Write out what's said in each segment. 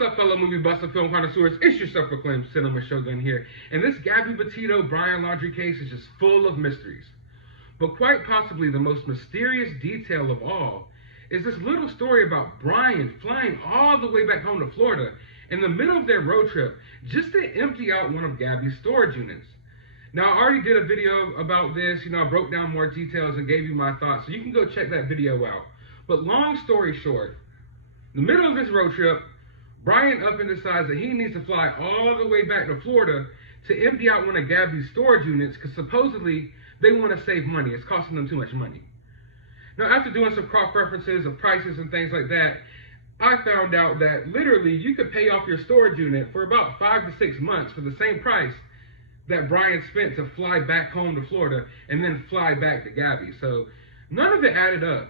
What's up, fellow movie buffs and film connoisseurs? It's your self-proclaimed cinema shogun here, and this Gabby Petito Brian Laundrie case is just full of mysteries. But quite possibly the most mysterious detail of all is this little story about Brian flying all the way back home to Florida in the middle of their road trip just to empty out one of Gabby's storage units. Now, I already did a video about this, I broke down more details and gave you my thoughts, so you can go check that video out. But long story short, in the middle of this road trip, Brian up and decides that he needs to fly all the way back to Florida to empty out one of Gabby's storage units because supposedly they want to save money. It's costing them too much money. Now, after doing some cross-references of prices and things like that, I found out that literally you could pay off your storage unit for about 5 to 6 months for the same price that Brian spent to fly back home to Florida and then fly back to Gabby. So none of it added up.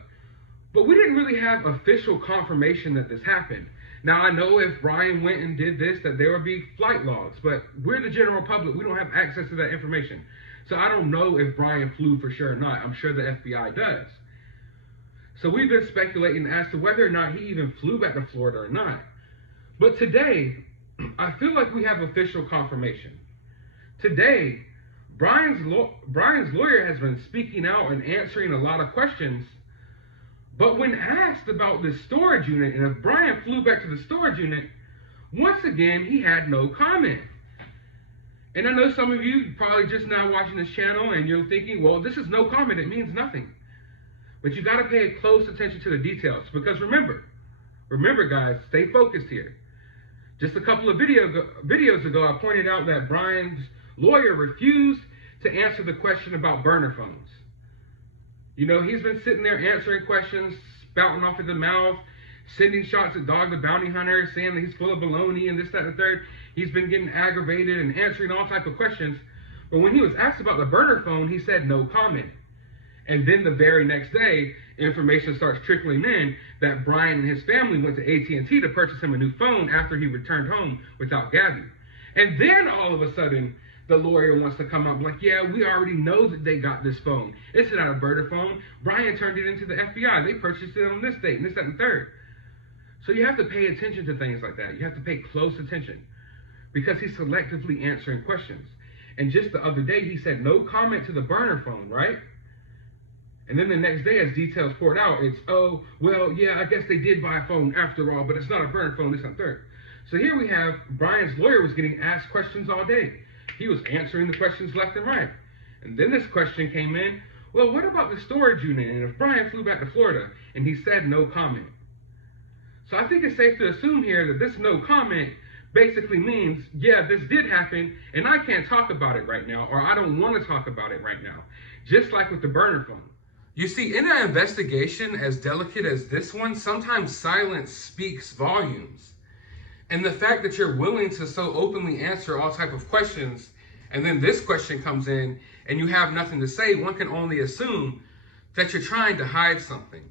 But we didn't really have official confirmation that this happened. Now, I know if Brian went and did this, that there would be flight logs, but we're the general public. We don't have access to that information. So I don't know if Brian flew for sure or not. I'm sure the FBI does. So we've been speculating as to whether or not he even flew back to Florida or not. But today, I feel like we have official confirmation. Today, Brian's lawyer has been speaking out and answering a lot of questions. But when asked about this storage unit and if Brian flew back to the storage unit, once again, he had no comment. And I know some of you probably just now watching this channel and you're thinking, well, this is no comment, it means nothing. But you got to pay close attention to the details because remember guys, stay focused here. Just a couple of videos ago, I pointed out that Brian's lawyer refused to answer the question about burner phones. He's been sitting there answering questions, spouting off of the mouth, sending shots at Dog the Bounty Hunter, saying that he's full of baloney and this, that, and the third. He's been getting aggravated and answering all type of questions. But when he was asked about the burner phone, he said no comment. And then the very next day, information starts trickling in that Brian and his family went to AT&T to purchase him a new phone after he returned home without Gabby. And then all of a sudden, the lawyer wants to come up like, yeah, we already know that they got this phone. It's not a burner phone. Brian turned it into the FBI. They purchased it on this date and this, that, and third. So you have to pay attention to things like that. You have to pay close attention because he's selectively answering questions. And just the other day, he said no comment to the burner phone, right? And then the next day, as details poured out, it's, oh, well, yeah, I guess they did buy a phone after all, but it's not a burner phone, this, that, and third. So here we have Brian's lawyer was getting asked questions all day. He was answering the questions left and right. And then this question came in, well, what about the storage unit? And if Brian flew back to Florida, and he said no comment. So I think it's safe to assume here that this no comment basically means, yeah, this did happen, and I can't talk about it right now, or I don't want to talk about it right now. Just like with the burner phone. You see, in an investigation as delicate as this one, sometimes silence speaks volumes. And the fact that you're willing to so openly answer all type of questions, and then this question comes in and you have nothing to say, one can only assume that you're trying to hide something.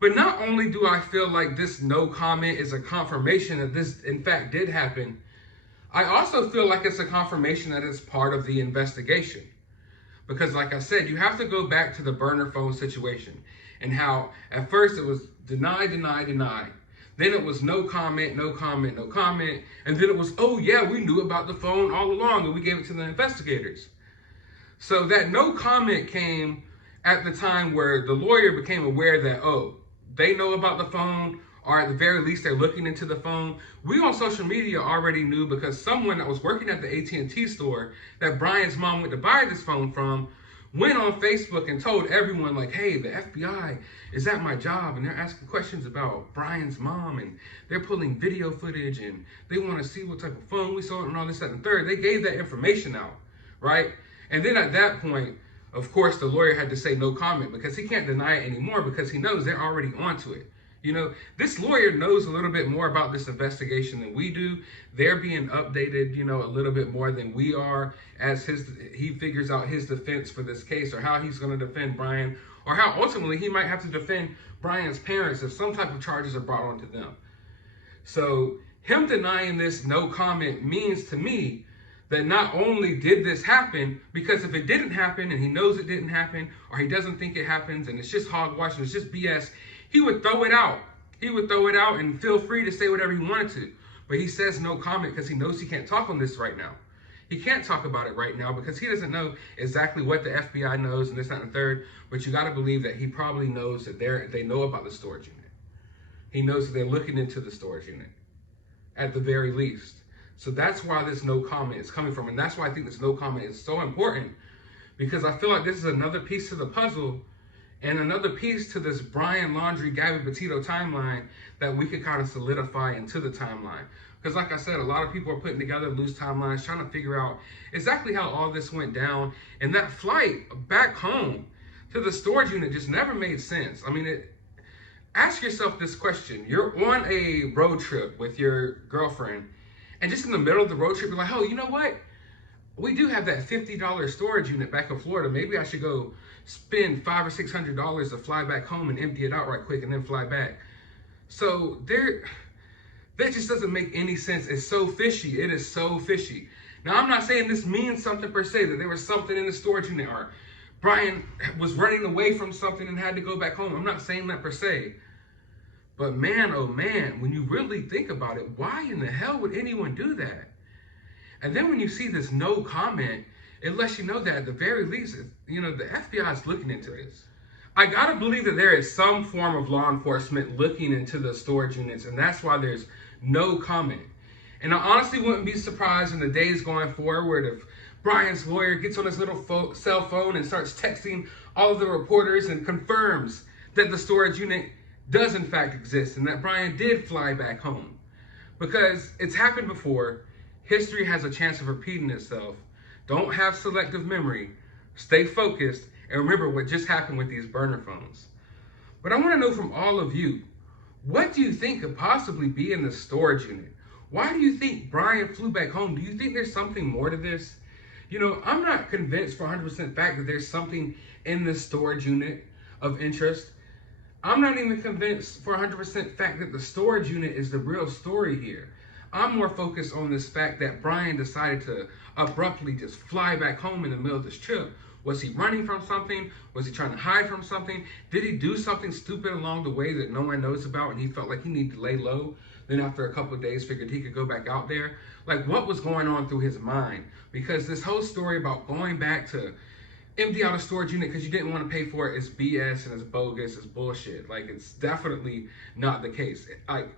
But not only do I feel like this no comment is a confirmation that this in fact did happen, I also feel like it's a confirmation that it's part of the investigation. Because like I said, you have to go back to the burner phone situation and how at first it was deny, deny, deny. Then it was no comment, no comment, no comment. And then it was, oh yeah, we knew about the phone all along and we gave it to the investigators. So that no comment came at the time where the lawyer became aware that, oh, they know about the phone, or at the very least they're looking into the phone. We on social media already knew because someone that was working at the AT&T store that Brian's mom went to buy this phone from went on Facebook and told everyone like, hey, the FBI is at my job and they're asking questions about Brian's mom and they're pulling video footage and they want to see what type of phone we sold and all this, that, and third. They gave that information out, right? And then at that point, of course, the lawyer had to say no comment because he can't deny it anymore because he knows they're already onto it. This lawyer knows a little bit more about this investigation than we do. They're being updated, a little bit more than we are as he figures out his defense for this case or how he's going to defend Brian or how ultimately he might have to defend Brian's parents if some type of charges are brought onto them. So him denying this no comment means to me that not only did this happen, because if it didn't happen and he knows it didn't happen or he doesn't think it happens and it's just hogwash and it's just BS, he would throw it out he would throw it out and feel free to say whatever he wanted to. But he says no comment because he knows he can't talk on this right now. He can't talk about it right now because he doesn't know exactly what the FBI knows and this, that, and the third. But you got to believe that he probably knows that they know about the storage unit. He knows that they're looking into the storage unit, at the very least. So that's why this no comment is coming from. And that's why I think this no comment is so important, because I feel like this is another piece to the puzzle and another piece to this Brian Laundrie, Gabby Petito timeline that we could kind of solidify into the timeline. Because like I said, a lot of people are putting together loose timelines, trying to figure out exactly how all this went down. And that flight back home to the storage unit just never made sense. I mean, ask yourself this question. You're on a road trip with your girlfriend, and just in the middle of the road trip, you're like, oh, you know what? We do have that $50 storage unit back in Florida. Maybe I should go spend $500 or $600 to fly back home and empty it out right quick and then fly back. So that just doesn't make any sense. It's so fishy. It is so fishy. Now, I'm not saying this means something per se, that there was something in the storage unit or Brian was running away from something and had to go back home. I'm not saying that per se. But man, oh man, when you really think about it, why in the hell would anyone do that? And then when you see this no comment, it lets you know that at the very least, you know, the FBI is looking into this. I gotta believe that there is some form of law enforcement looking into the storage units, and that's why there's no comment. And I honestly wouldn't be surprised in the days going forward if Brian's lawyer gets on his little cell phone and starts texting all of the reporters and confirms that the storage unit does in fact exist and that Brian did fly back home. Because it's happened before. History has a chance of repeating itself. Don't have selective memory. Stay focused and remember what just happened with these burner phones. But I want to know from all of you, what do you think could possibly be in the storage unit? Why do you think Brian flew back home? Do you think there's something more to this? You know, I'm not convinced for 100% fact that there's something in this storage unit of interest. I'm not even convinced for 100% fact that the storage unit is the real story here. I'm more focused on this fact that Brian decided to abruptly just fly back home in the middle of this trip. Was he running from something? Was he trying to hide from something? Did he do something stupid along the way that no one knows about and he felt like he needed to lay low? Then after a couple of days figured he could go back out there? Like, what was going on through his mind? Because this whole story about going back to empty out a storage unit because you didn't want to pay for it is BS and it's bogus, it's bullshit. Like, it's definitely not the case. Like,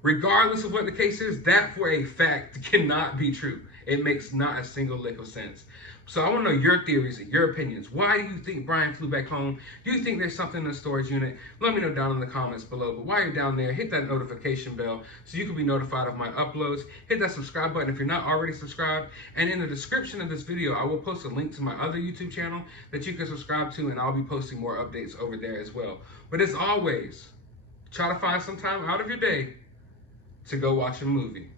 regardless of what the case is, that for a fact cannot be true. It makes not a single lick of sense. So I want to know your theories and your opinions. Why do you think Brian flew back home? Do you think there's something in the storage unit? Let me know down in the comments below. But while you're down there, hit that notification bell so you can be notified of my uploads. Hit that subscribe button if you're not already subscribed. And in the description of this video, I will post a link to my other YouTube channel that you can subscribe to, and I'll be posting more updates over there as well. But as always, try to find some time out of your day to go watch a movie.